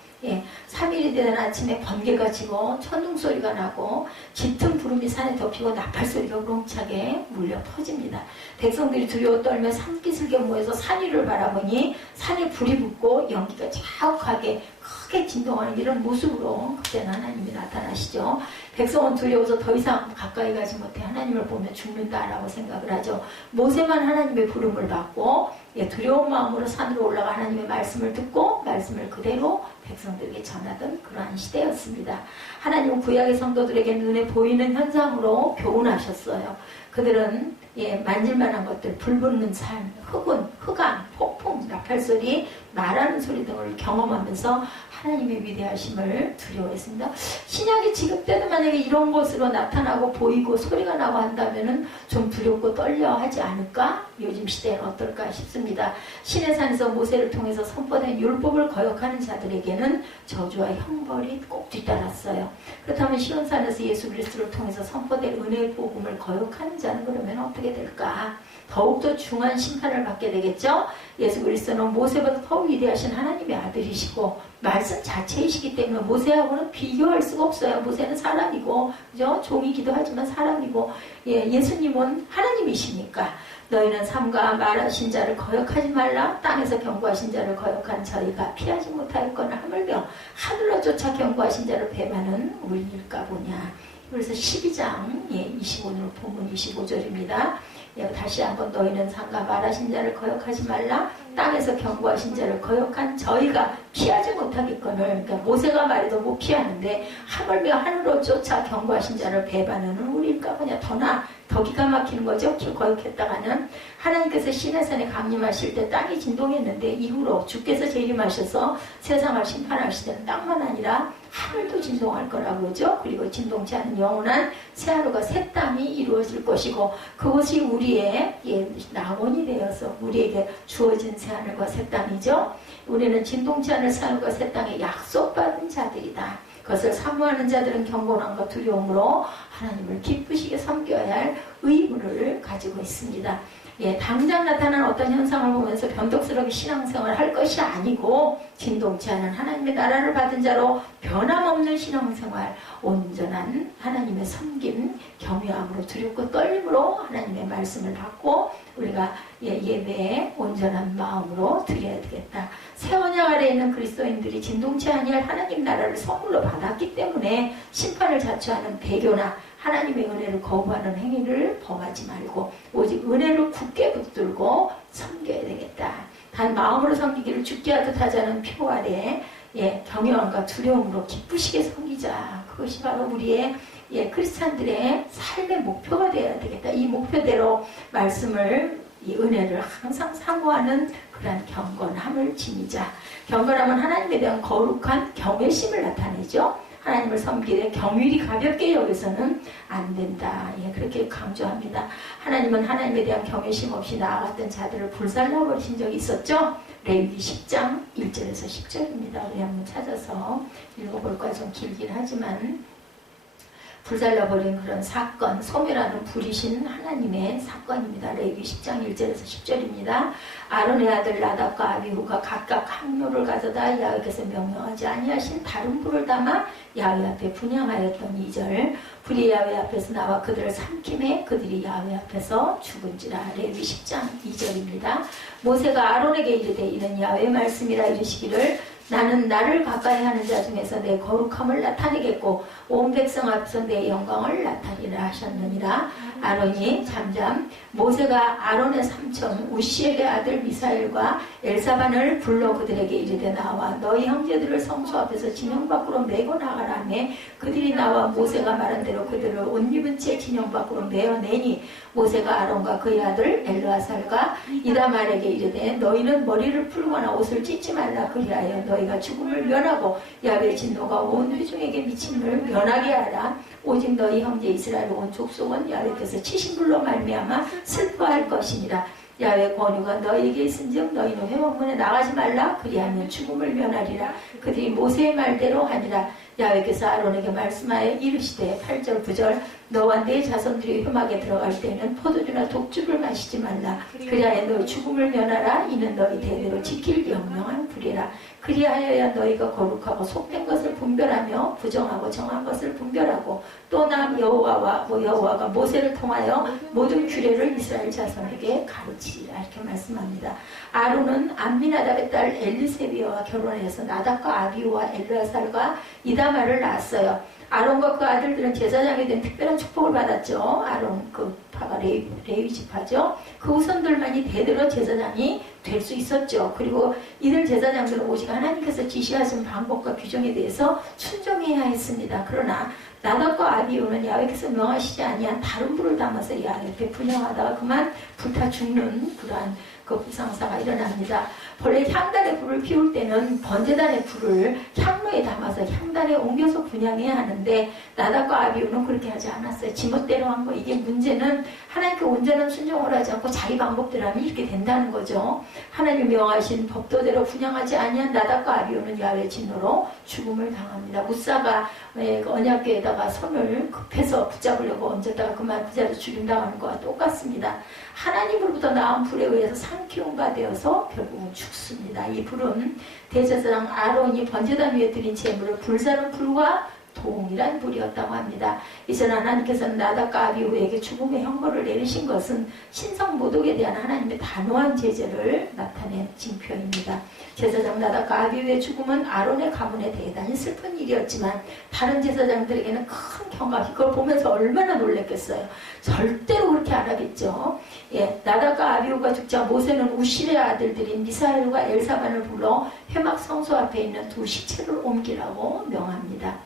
3일이 되는 아침에 번개가 치고 천둥소리가 나고 짙은 구름이 산에 덮이고 나팔소리가 우렁차게 물려 퍼집니다. 백성들이 두려워 떨며 산깃을 겸모해서 산 위를 바라보니 산에 불이 붙고 연기가 자욱하게 크게 진동하는 이런 모습으로 그때는 하나님이 나타나시죠. 백성은 두려워서 더 이상 가까이 가지 못해 하나님을 보면 죽는다라고 생각을 하죠. 모세만 하나님의 부름을 받고 두려운 마음으로 산으로 올라가 하나님의 말씀을 듣고 말씀을 그대로 백성들에게 전하던 그러한 시대였습니다. 하나님은 구약의 성도들에게 눈에 보이는 현상으로 교훈하셨어요. 그들은 만질만한 것들, 불 붙는 산, 흑암, 폭풍, 나팔소리, 말하는 소리 등을 경험하면서 하나님의 위대하심을 두려워했습니다. 신약이 지금 때도 만약에 이런 것으로 나타나고 보이고 소리가 나고 한다면은 좀 두렵고 떨려 하지 않을까? 요즘 시대는 어떨까 싶습니다. 시내산에서 모세를 통해서 선포된 율법을 거역하는 자들에게는 저주와 형벌이 꼭 뒤따랐어요. 그렇다면 시온산에서 예수 그리스도를 통해서 선포된 은혜의 복음을 거역하는 자는 그러면 어떻게 될까? 더욱더 중한 심판을 받게 되겠죠? 예수 그리스도는 모세보다 더 위대하신 하나님의 아들이시고 말씀 자체이시기 때문에 모세하고는 비교할 수가 없어요. 모세는 사람이고 그죠? 종이기도 하지만 사람이고 예수님은 하나님이시니까 너희는 삼가 말하신 자를 거역하지 말라. 땅에서 경고하신 자를 거역한 저희가 피하지 못하였거나 하물며 하늘로 쫓아 경고하신 자를 배반은 우리일까 보냐. 그래서 12장 25절 본문 25절입니다. 다시 한번 너희는 삼가 말하신 자를 거역하지 말라. 땅에서 경고하신 자를 거역한 저희가 피하지 못하겠거늘. 그러니까 모세가 말해도 못 피하는데 하물며 하늘로 쫓아 경고하신 자를 배반하는 우리일까 보냐. 더 기가 막히는 거죠. 거역했다가는 하나님께서 시내산에 강림하실 때 땅이 진동했는데 이후로 주께서 재림하셔서 세상을 심판하실 때는 땅만 아니라 하늘도 진동할 거라고 그러죠. 그리고 진동치 않은 영원한 새하늘과 새 땅이 이루어질 것이고 그것이 우리의 낙원이 되어서 우리에게 주어진 새하늘과 새 땅이죠. 우리는 진동치 않을 새하늘과 새 땅에 약속받은 자들이다. 그것을 사모하는 자들은 경건함과 두려움으로 하나님을 기쁘시게 섬겨야 할 의무를 가지고 있습니다. 당장 나타난 어떤 현상을 보면서 변덕스럽게 신앙생활을 할 것이 아니고 진동치 않은 하나님의 나라를 받은 자로 변함없는 신앙생활, 온전한 하나님의 섬김, 겸유함으로 두렵고 떨림으로 하나님의 말씀을 받고 우리가 예배에 온전한 마음으로 드려야 되겠다. 새 언약 아래에 있는 그리스도인들이 진동치 아니할 하나님 나라를 선물로 받았기 때문에 심판을 자초하는 배교나 하나님의 은혜를 거부하는 행위를 범하지 말고 오직 은혜를 굳게 붙들고 섬겨야 되겠다. 단 마음으로 섬기기를 죽게 하듯 하지 않은 표 아래 경외함과 두려움으로 기쁘시게 섬기자. 그것이 바로 우리의 크리스찬들의 삶의 목표가 되어야 되겠다. 이 목표대로 말씀을 이 은혜를 항상 사모하는 그러한 경건함을 지니자. 경건함은 하나님에 대한 거룩한 경외심을 나타내죠. 하나님을 섬기되 경휼히 가볍게 여기서는 안 된다. 그렇게 강조합니다. 하나님은 하나님에 대한 경외심 없이 나아갔던 자들을 불살라버리신 적이 있었죠. 레위기 10장 1절에서 10절입니다. 우리 한번 찾아서 읽어볼까요? 좀 길긴 하지만 불살라버린 그런 사건, 소멸하는 불이신 하나님의 사건입니다. 레위기 10장 1절에서 10절입니다. 아론의 아들 나답과 아비후가 각각 항로를 가져다 야훼께서 명령하지 아니하신 다른 불을 담아 야훼 앞에 분향하였던 2절. 불이 야훼 앞에서 나와 그들을 삼킴해 그들이 야훼 앞에서 죽은지라. 레위기 10장 2절입니다. 모세가 아론에게 이르되 이는 야훼의 말씀이라 이르시기를 나는 나를 가까이 하는 자 중에서 내 거룩함을 나타내겠고 온 백성 앞에서 내 영광을 나타내리라 하셨느니라. 아론이 잠잠 모세가 아론의 삼촌 우시엘의 아들 미사엘과 엘사반을 불러 그들에게 이르되 나와 너희 형제들을 성소 앞에서 진영 밖으로 메고 나가라며 그들이 나와 모세가 말한 대로 그들을 옷 입은 채 진영 밖으로 메어내니 모세가 아론과 그의 아들 엘르아살과 이다말에게 이르되 너희는 머리를 풀거나 옷을 찢지 말라. 그리하여 너희가 죽음을 면하고 야훼의 진노가 온 회중에게 미침을 면하게 하라. 오직 너희 형제 이스라엘 온 족속은 야훼께서 치신 불로 말미암아 슬퍼할 것이니라. 야훼의 권유가 너희에게 있은즉 너희는 회막문에 나가지 말라. 그리하면 죽음을 면하리라. 그들이 모세의 말대로 하니라. 야훼께서 아론에게 말씀하여 이르시되 8절 9절 너와 네 자손들이 회막에 들어갈 때는 포도주나 독주를 마시지 말라. 그리하여 너희 죽음을 면하라. 이는 너희 대대로 지킬 영영한 불이라. 그리하여야 너희가 거룩하고 속된 것을 분별하며 부정하고 정한 것을 분별하고 또 나 여호와가 모세를 통하여 모든 규례를 이스라엘 자손에게 가르치리라. 이렇게 말씀합니다. 아론은 암미나답의 딸 엘리세비와 결혼해서 나답과 아비후와 엘르아살과 이다말을 낳았어요. 아론과 그 아들들은 제사장에 대한 특별한 축복을 받았죠. 아론 그 파가 레위 지파죠. 그 후손들만이 대대로 제사장이 될 수 있었죠. 그리고 이들 제사장들은 오직 하나님께서 지시하신 방법과 규정에 대해서 순종해야 했습니다. 그러나 나답과 아비후는 야훼께서 명하시지 아니한 다른 불을 담아서 야훼 앞에 분향하다가 그만 불타 죽는 그러한 그 불상사가 일어납니다. 본래 향단의 불을 피울 때는 번제단의 불을 향로에 담아서 향단에 옮겨서 분향해야 하는데 나답과 아비후는 그렇게 하지 않았어요. 지멋대로 한 거. 이게 문제는 하나님께 온전한 순종을 하지 않고 자기 방법대로 하면 이렇게 된다는 거죠. 하나님 명하신 법도대로 분향하지 아니한 나답과 아비후는 야훼 진노로 죽음을 당합니다. 무사가 언약궤에다가 손을 급해서 붙잡으려고 얹었다가 그만 그 자리에 죽임당하는 것과 똑같습니다. 하나님으로부터 나온 불에 의해서 삼키운 바 되어서 결국은 죽습니다. 이 불은 대제사장 아론이 번제단 위에 드린 제물을 불사른 불과 동일한 불이었다고 합니다. 이전 하나님께서는 나답과 아비후에게 죽음의 형벌을 내리신 것은 신성모독에 대한 하나님의 단호한 제재를 나타낸 징표입니다. 제사장 나답과 아비후의 죽음은 아론의 가문에 대단히 슬픈 일이었지만 다른 제사장들에게는 큰 경각, 그걸 보면서 얼마나 놀랐겠어요. 절대로 그렇게 안 하겠죠. 나답과 아비후가 죽자 모세는 우실의 아들들인 미사엘과 엘사반을 불러 회막 성소 앞에 있는 두 시체를 옮기라고 명합니다.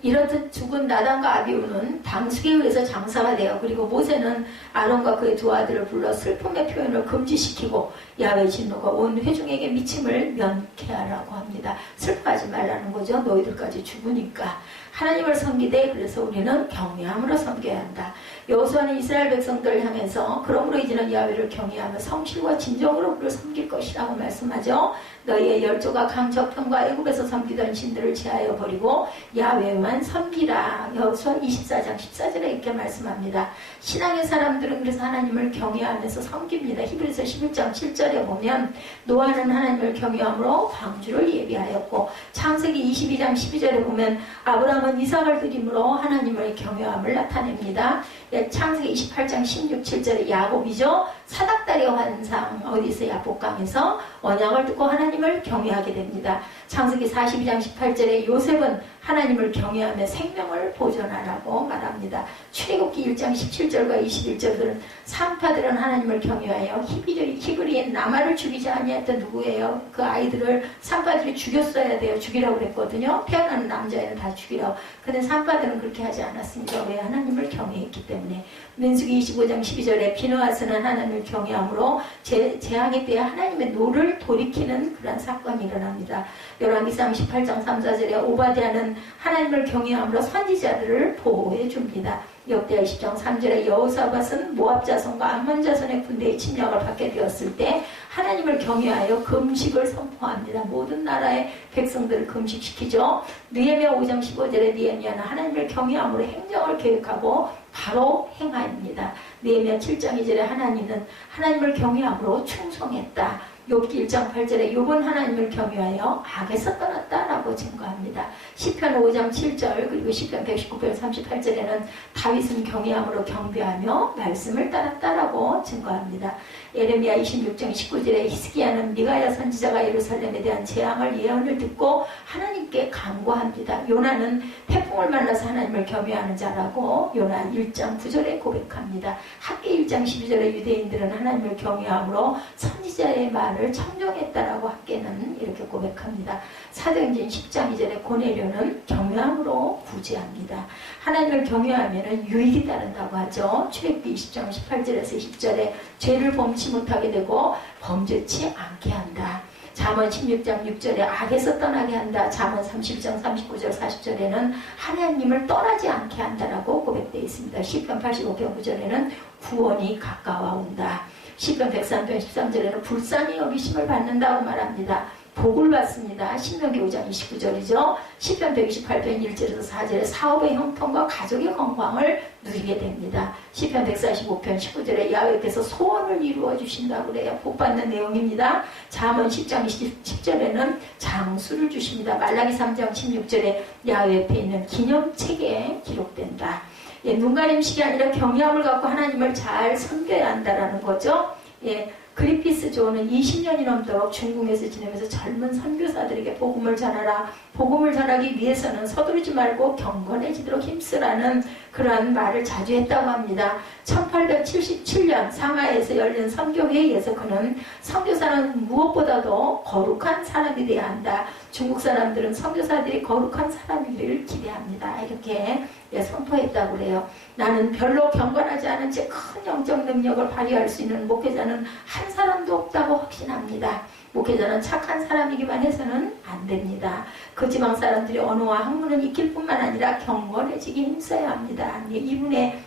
이렇듯 죽은 나단과 아비후는 당숙에 의해서 장사가 되어 그리고 모세는 아론과 그의 두 아들을 불러 슬픔의 표현을 금지시키고 야훼 진노가 온 회중에게 미침을 면케하라고 합니다. 슬퍼하지 말라는 거죠. 너희들까지 죽으니까. 하나님을 섬기되 그래서 우리는 경외함으로 섬겨야 한다. 여호수아는 이스라엘 백성들을 향해서 그러므로 이제는 야훼를 경외하며 성실과 진정으로 그를 섬길 것이라고 말씀하죠. 너희의 열조가 강저편과 애굽에서 섬기던 신들을 제하여 버리고 야훼만 섬기라. 여호수아 24장 14절에 이렇게 말씀합니다. 신앙의 사람들은 그래서 하나님을 경외하면서 섬깁니다. 히브리서 11장 7절에 보면 노아는 하나님을 경외함으로 방주를 예비하였고 창세기 22장 12절에 보면 아브라함은 이삭을 드림으로 하나님을 경외함을 나타냅니다. 창세기 28장 16, 7절에 야곱이죠. 사닥다리 환상 어디서 야복강에서 언약을 듣고 하나님을 경외하게 됩니다. 창세기 42장 18절에 요셉은 하나님을 경외하며 생명을 보존하라고 말합니다. 출애굽기 1장 17절과 21절들은 산파들은 하나님을 경외하여 히브리인 나마를 죽이지 아니했던 누구예요? 그 아이들을 산파들이 죽였어야 돼요. 죽이라고 그랬거든요. 태어나는 남자애는 다 죽이라고. 근데 산파들은 그렇게 하지 않았습니다. 왜? 하나님을 경외했기 때문에. 민수기 25장 12절에 비느하스는 하나님을 경외함으로 재앙의 때에 하나님의 노를 돌이키는 그런 사건이 일어납니다. 열왕기 38장 3, 4절에 오바댜는 하나님을 경외함으로 선지자들을 보호해 줍니다. 역대하 20장 3절에 여호사밧은 모압 자손과 암몬 자손의 군대의 침략을 받게 되었을 때 하나님을 경외하여 금식을 선포합니다. 모든 나라의 백성들을 금식시키죠. 느헤미야 5장 15절에 느헤미야는 하나님을 경외함으로 행정을 계획하고 바로 행하입니다. 느헤미야 7장 2절에 하나님은 하나님을 경외함으로 충성했다. 욥기 1장 8절에 욥은 하나님을 경외하여 악에서 떠났다라고 증거합니다. 시편 5장 7절 그리고 시편 119편 38절에는 다윗은 경외함으로 경배하며 말씀을 따랐다라고 증거합니다. 예레미야 26장 19절에 히스기야는 미가야 선지자가 예루살렘에 대한 재앙을 예언을 듣고 하나님께 간구합니다. 요나는 태풍을 만나서 하나님을 경외하는 자라고 요나 1장 9절에 고백합니다. 학기 1장 12절에 유대인들은 하나님을 경외함으로 선지자의 말을 청정했다라고 학계는 이렇게 고백합니다. 사도행전 10장 2절에 고넬료는 경외함으로 구제합니다. 하나님을 경외하면 유익이 따른다고 하죠. 출애굽기 20장 18절에서 20절에 죄를 범치 못하게 되고 범죄치 않게 한다. 잠언 16장 6절에 악에서 떠나게 한다. 잠언 30장 39절 40절에는 하나님을 떠나지 않게 한다라고 고백되어 있습니다. 시편 85편 9절에는 구원이 가까워온다. 시편 103편 13절에는 불쌍히 여기심을 받는다고 말합니다. 복을 받습니다. 신명기 5장 29절이죠. 시편 128편 1절에서 4절에 사업의 형통과 가족의 건강을 누리게 됩니다. 시편 145편 19절에 야훼께서 소원을 이루어 주신다고 그래요. 복받는 내용입니다. 잠언 10장 10절에는 장수를 주십니다. 말라기 3장 16절에 야훼 옆에 있는 기념책에 기록된다. 예, 눈가림식이 아니라 경외함을 갖고 하나님을 잘 섬겨야 한다라는 거죠. 예, 그리피스 조는 20년이 넘도록 중국에서 지내면서 젊은 선교사들에게 복음을 전하라. 복음을 전하기 위해서는 서두르지 말고 경건해지도록 힘쓰라는 그러한 말을 자주 했다고 합니다. 1877년 상하이에서 열린 선교회의에서 그는 선교사는 무엇보다도 거룩한 사람이 되어야 한다. 중국 사람들은 선교사들이 거룩한 사람이기를 기대합니다. 이렇게 선포했다고 그래요. 나는 별로 경건하지 않은 채 큰 영적 능력을 발휘할 수 있는 목회자는 한 사람도 없다고 확신합니다. 목회자는 착한 사람이기만 해서는 안 됩니다. 그 지방 사람들이 언어와 학문은 익힐 뿐만 아니라 경건해지기 힘써야 합니다. 이분의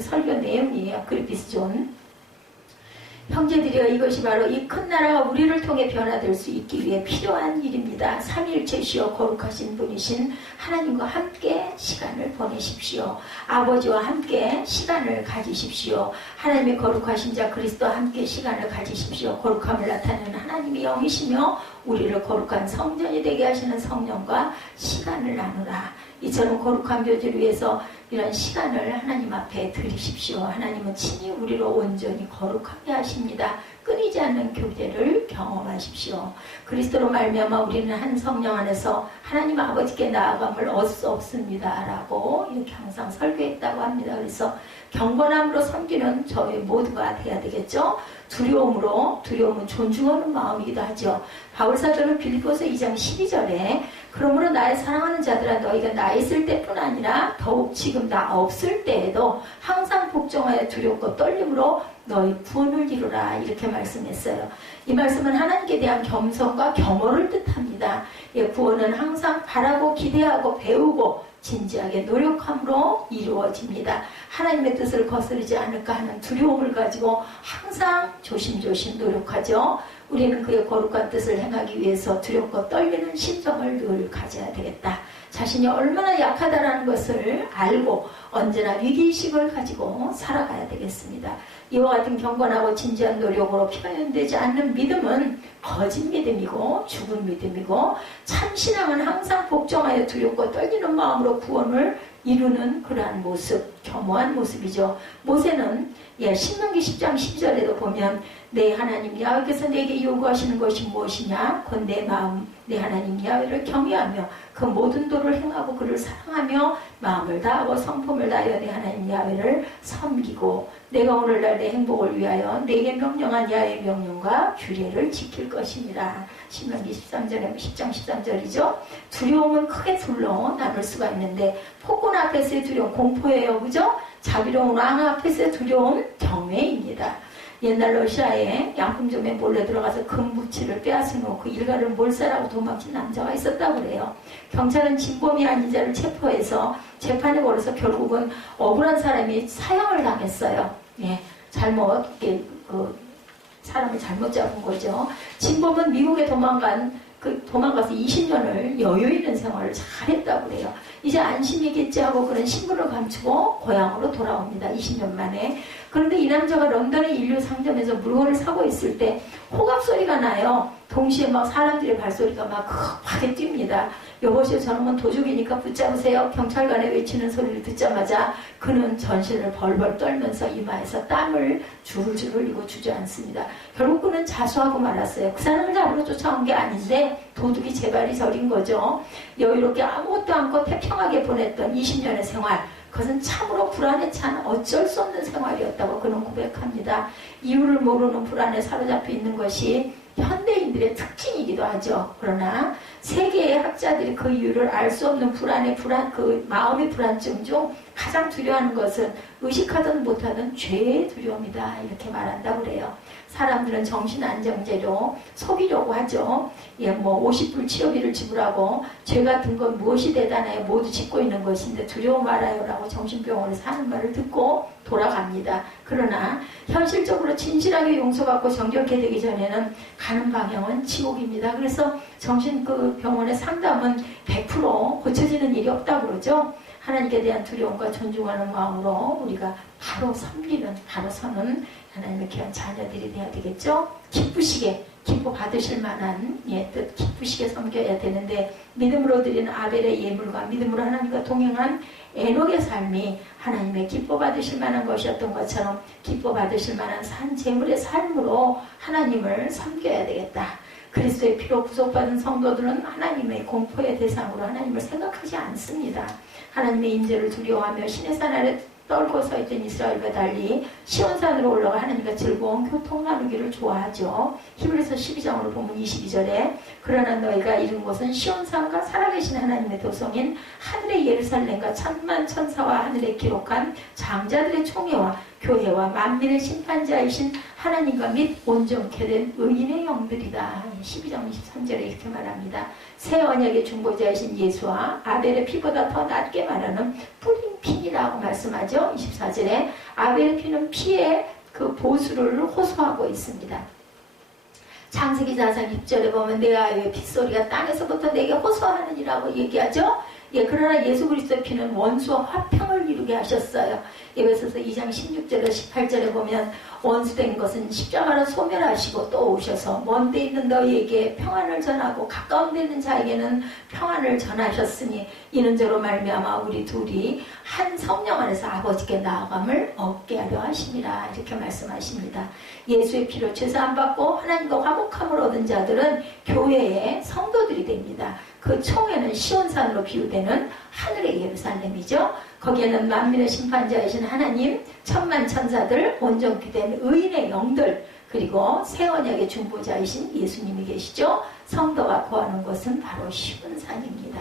설교 내용이에요. 그리피스 존. 형제들이여, 이것이 바로 이 큰 나라가 우리를 통해 변화될 수 있기 위해 필요한 일입니다. 삼위일체시여 거룩하신 분이신 하나님과 함께 시간을 보내십시오. 아버지와 함께 시간을 가지십시오. 하나님의 거룩하신 자 그리스도와 함께 시간을 가지십시오. 거룩함을 나타내는 하나님의 영이시며 우리를 거룩한 성전이 되게 하시는 성령과 시간을 나누라. 이처럼 거룩한 묘지를 위해서 이런 시간을 하나님 앞에 드리십시오. 하나님은 친히 우리를 온전히 거룩하게 하십니다. 끊이지 않는 교제를 경험하십시오. 그리스도로 말미암아 우리는 한 성령 안에서 하나님 아버지께 나아감을 얻을 수 없습니다 라고 이렇게 항상 설교했다고 합니다. 그래서 경건함으로 섬기는 저희 모두가 돼야 되겠죠. 두려움은 존중하는 마음이기도 하죠. 바울사도는 빌립보서 2장 12절에 그러므로 나의 사랑하는 자들아 너희가 나 있을 때뿐 아니라 더욱 지금 나 없을 때에도 항상 복종하여 두렵고 떨림으로 너희 구원을 이루라 이렇게 말씀했어요. 이 말씀은 하나님께 대한 겸손과 겸허를 뜻합니다. 구원은 항상 바라고 기대하고 배우고 진지하게 노력함으로 이루어집니다. 하나님의 뜻을 거스르지 않을까 하는 두려움을 가지고 항상 조심조심 노력하죠. 우리는 그의 거룩한 뜻을 행하기 위해서 두렵고 떨리는 심정을 늘 가져야 되겠다. 자신이 얼마나 약하다라는 것을 알고 언제나 위기의식을 가지고 살아가야 되겠습니다. 이와 같은 경건하고 진지한 노력으로 표현되지 않는 믿음은 거짓 믿음이고 죽은 믿음이고 참신앙은 항상 복종하여 두렵고 떨리는 마음으로 구원을 이루는 그러한 모습, 겸허한 모습이죠. 모세는 신명기 10장 12절에도 보면 내 하나님 야훼께서 내게 요구하시는 것이 무엇이냐? 곧 내 마음 내 하나님 야훼를 경외하며 그 모든 도를 행하고 그를 사랑하며 마음을 다하고 성품을 다하여 내 하나님 야훼를 섬기고 내가 오늘날 내 행복을 위하여 내게 명령한 야훼의 명령과 규례를 지킬 것이니라. 신명기 13절에 10장 13절이죠. 두려움은 크게 둘러 나눌 수가 있는데 폭군 앞에서의 두려움 공포예요. 그죠? 자비로운 왕 앞에서의 두려움 경외입니다. 옛날 러시아에 양품점에 몰래 들어가서 금부치를 빼앗은 후 그 일가를 몰살하고 도망친 남자가 있었다고 그래요. 경찰은 진범이 아닌 자를 체포해서 재판에 걸어서 결국은 억울한 사람이 사형을 당했어요. 잘못 사람을 잘못 잡은 거죠. 진범은 미국에 도망가서 20년을 여유 있는 생활을 잘했다고 그래요. 이제 안심이겠지 하고 그런 신분을 감추고 고향으로 돌아옵니다. 20년 만에. 그런데 이 남자가 런던의 인류 상점에서 물건을 사고 있을 때 호각 소리가 나요. 동시에 막 사람들의 발소리가 막 급하게 뜁니다. 여보시오 저놈은 도둑이니까 붙잡으세요. 경찰관의 외치는 소리를 듣자마자 그는 전신을 벌벌 떨면서 이마에서 땀을 줄줄 흘리고 주저앉습니다. 결국 그는 자수하고 말았어요. 그 사람을 잡으러 쫓아온 게 아닌데 도둑이 제발이 저린 거죠. 여유롭게 아무것도 않고 태평하게 보냈던 20년의 생활, 그것은 참으로 불안에 찬 어쩔 수 없는 생활이었다고 그는 고백합니다. 이유를 모르는 불안에 사로잡혀 있는 것이 현대인들의 특징이기도 하죠. 그러나 세계의 학자들이 그 이유를 알 수 없는 그 마음의 불안증 중 가장 두려워하는 것은 의식하든 못하든 죄의 두려움이다 이렇게 말한다고 그래요. 사람들은 정신안정제로 속이려고 하죠. 50불 치료비를 지불하고 죄 같은 건 무엇이 대단해요? 모두 짓고 있는 것인데 두려워 말아요 라고 정신병원에서 하는 말을 듣고 돌아갑니다. 그러나 현실적으로 진실하게 용서받고 정결케 되기 전에는 가는 방향은 지옥입니다. 그래서 정신병원의 상담은 100% 고쳐지는 일이 없다고 그러죠. 하나님께 대한 두려움과 존중하는 마음으로 우리가 바로 서는 하나님의 귀한 자녀들이 되어야 되겠죠. 기뻐 받으실 만한 뜻 기쁘시게 섬겨야 되는데 믿음으로 드리는 아벨의 예물과 믿음으로 하나님과 동행한 에녹의 삶이 하나님의 기뻐 받으실 만한 것이었던 것처럼 기뻐 받으실 만한 제물의 삶으로 하나님을 섬겨야 되겠다. 그리스도의 피로 구속받은 성도들은 하나님의 공포의 대상으로 하나님을 생각하지 않습니다. 하나님의 임재를 두려워하며 시내산 아래 떨고 서 있던 이스라엘과 달리 시온산으로 올라가 하나님과 즐거운 교통 나누기를 좋아하죠. 히브리서 12장으로 보면 22절에 그러나 너희가 이룬 곳은 시온산과 살아계신 하나님의 도성인 하늘의 예루살렘과 천만 천사와 하늘에 기록한 장자들의 총회와 교회와 만민의 심판자이신 하나님과 및 온전케 된 의인의 영들이다. 12장 23절에 이렇게 말합니다. 새 언약의 중보자이신 예수와 아벨의 피보다 더 낮게 말하는 뿌린 피라고 말씀하죠. 24절에 아벨의 피는 피의 그 보수를 호소하고 있습니다. 창세기 4장 6절에 보면 내 아이의 핏소리가 땅에서부터 내게 호소하느니라고 얘기하죠. 그러나 예수 그리스도의 피는 원수와 화평을 이루게 하셨어요. 에베소서 2장 16절에서 18절에 보면 원수된 것은 십자가로 소멸하시고 또 오셔서 먼 데 있는 너희에게 평안을 전하고 가까운 데 있는 자에게는 평안을 전하셨으니 이는 저로 말미암아 우리 둘이 한 성령 안에서 아버지께 나아감을 얻게 하려 하심이라 이렇게 말씀하십니다. 예수의 피로 죄사함 받고 하나님과 화목함을 얻은 자들은 교회의 성도들이 됩니다. 그 총회는 시온산으로 비유되는 하늘의 예루살렘이죠. 거기에는 만민의 심판자이신 하나님, 천만 천사들, 온전히 된 의인의 영들, 그리고 새 언약의 중보자이신 예수님이 계시죠. 성도가 거하는 곳은 바로 시온산입니다.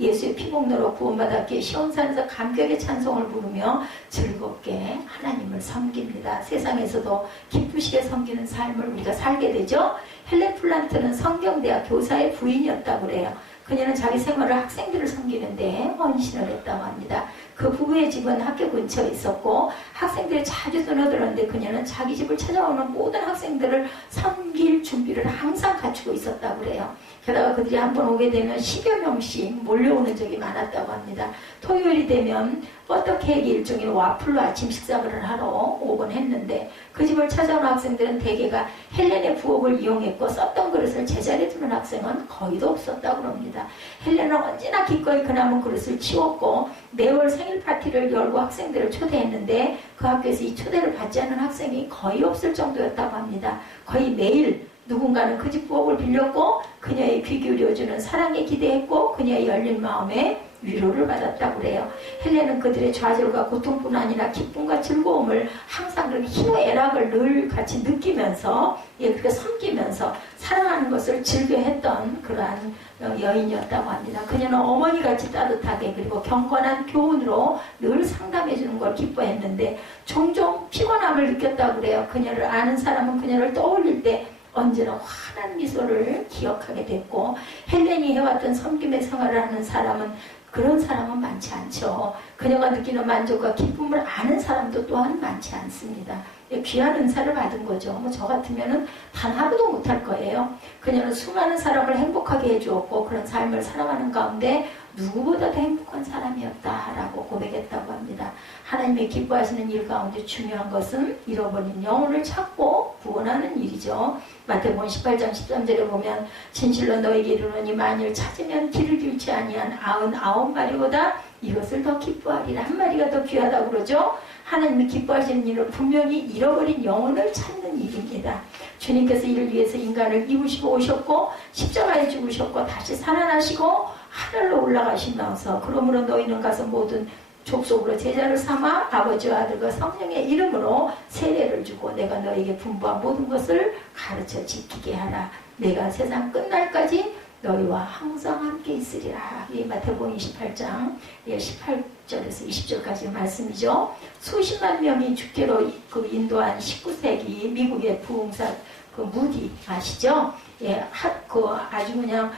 예수의 피복로로 구원받았기에 시온산에서 감격의 찬송을 부르며 즐겁게 하나님을 섬깁니다. 세상에서도 기쁘시게 섬기는 삶을 우리가 살게 되죠. 헬렌 플란트는 성경대학 교사의 부인이었다고 그래요. 그녀는 자기 생활을 학생들을 섬기는데 헌신을 했다고 합니다. 그 부부의 집은 학교 근처에 있었고 학생들이 자주 드나들었는데 그녀는 자기 집을 찾아오는 모든 학생들을 섬길 준비를 항상 갖추고 있었다고 그래요. 게다가 그들이 한번 오게 되면 10여 명씩 몰려오는 적이 많았다고 합니다. 토요일이 되면 버터케이크 일종의 와플로 아침 식사를 하러 오곤 했는데 그 집을 찾아오는 학생들은 대개가 헬렌의 부엌을 이용했고 썼던 그릇을 제자리에 두는 학생은 거의도 없었다고 합니다. 헬렌은 언제나 기꺼이 그 남은 그릇을 치웠고 매월 생일 파티를 열고 학생들을 초대했는데 그 학교에서 이 초대를 받지 않는 학생이 거의 없을 정도였다고 합니다. 거의 매일 누군가는 그 집 부엌을 빌렸고 그녀의 귀 기울여주는 사랑에 기대했고 그녀의 열린 마음에 위로를 받았다고 그래요. 헬렌은 그들의 좌절과 고통뿐 아니라 기쁨과 즐거움을 항상 그렇게 희노애락을 늘 같이 느끼면서 그렇게 섬기면서 사랑하는 것을 즐겨했던 그러한 여인이었다고 합니다. 그녀는 어머니같이 따뜻하게 그리고 경건한 교훈으로 늘 상담해주는 걸 기뻐했는데 종종 피곤함을 느꼈다고 그래요. 그녀를 아는 사람은 그녀를 떠올릴 때 언제나 환한 미소를 기억하게 됐고 헬렌이 해왔던 섬김의 생활을 하는 사람은 그런 사람은 많지 않죠. 그녀가 느끼는 만족과 기쁨을 아는 사람도 또한 많지 않습니다. 귀한 은사를 받은 거죠. 저 같으면 단 하루도 못할 거예요. 그녀는 수많은 사람을 행복하게 해주었고 그런 삶을 살아가는 가운데 누구보다도 행복한 사람이었다라고 고백했다고 합니다. 하나님의 기뻐하시는 일 가운데 중요한 것은 잃어버린 영혼을 찾고 구원하는 일이죠. 마태복음 18장 13절에 보면 진실로 너에게 이르노니 만일 찾으면 길을 잃지 아니한 99마리보다 이것을 더 기뻐하리라. 한 마리가 더 귀하다고 그러죠. 하나님이 기뻐하시는 일은 분명히 잃어버린 영혼을 찾는 일입니다. 주님께서 이를 위해서 인간을 입으시고 오셨고 십자가에 죽으셨고 다시 살아나시고 하늘로 올라가시면서 그러므로 너희는 가서 모든 족속으로 제자를 삼아 아버지와 아들과 성령의 이름으로 세례를 주고 내가 너에게 분부한 모든 것을 가르쳐 지키게 하라. 내가 세상 끝날까지 너희와 항상 함께 있으리라. 이 마태복음 28장 18절에서 20절까지 말씀이죠. 수십만 명이 죽게로 인도한 19세기 미국의 부흥사 무디 아시죠? 아주 그냥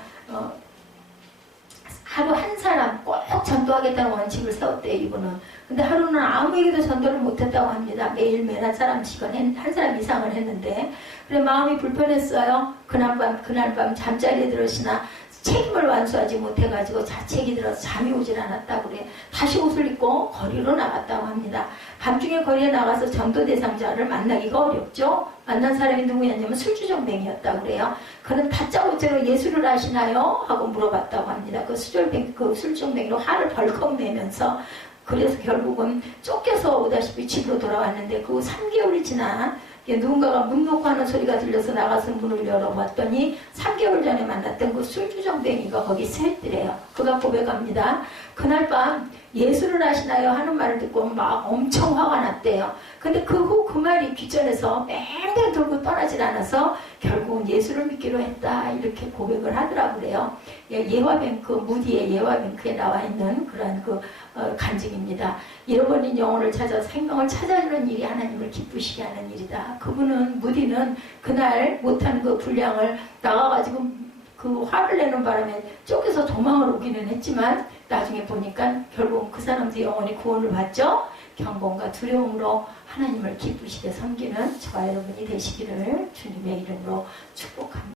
하루 한 사람 꼭 전도하겠다는 원칙을 세웠대요, 이분은. 근데 하루는 아무에게도 전도를 못했다고 합니다. 매일매일 한 사람 이상을 했는데. 그래, 마음이 불편했어요. 그날 밤 잠자리에 들으시나 책임을 완수하지 못해가지고 자책이 들어서 잠이 오질 않았다고 그래. 다시 옷을 입고 거리로 나갔다고 합니다. 밤중에 거리에 나가서 전도 대상자를 만나기가 어렵죠. 만난 사람이 누구였냐면 술주정뱅이였다고 그래요. 그는 다짜고짜로 예수를 아시나요? 하고 물어봤다고 합니다. 그 술주정뱅이로 화를 벌컥 내면서 그래서 결국은 쫓겨서 오다시피 집으로 돌아왔는데 그 3개월이 지나 누군가가 문 놓고 하는 소리가 들려서 나가서 문을 열어봤더니 3개월 전에 만났던 그 술주정뱅이가 거기 서 있더래요. 그가 고백합니다. 그날 밤 예수를 아시나요? 하는 말을 듣고 막 엄청 화가 났대요. 근데 그 후 그 말이 귓전에서 맹맹 돌고 떠나질 않아서 결국은 예수를 믿기로 했다. 이렇게 고백을 하더라고 그래요. 예화뱅크, 무디의 예화뱅크에 나와 있는 그런 간증입니다. 잃어버린 영혼을 찾아 생명을 찾아주는 일이 하나님을 기쁘시게 하는 일이다. 그분은, 무디는 그날 못한 그 분량을 나가가지고 그 화를 내는 바람에 쫓겨서 도망을 오기는 했지만 나중에 보니까 결국 그 사람도 영혼이 구원을 받죠. 경건과 두려움으로 하나님을 기쁘시게 섬기는 저와 여러분이 되시기를 주님의 이름으로 축복합니다.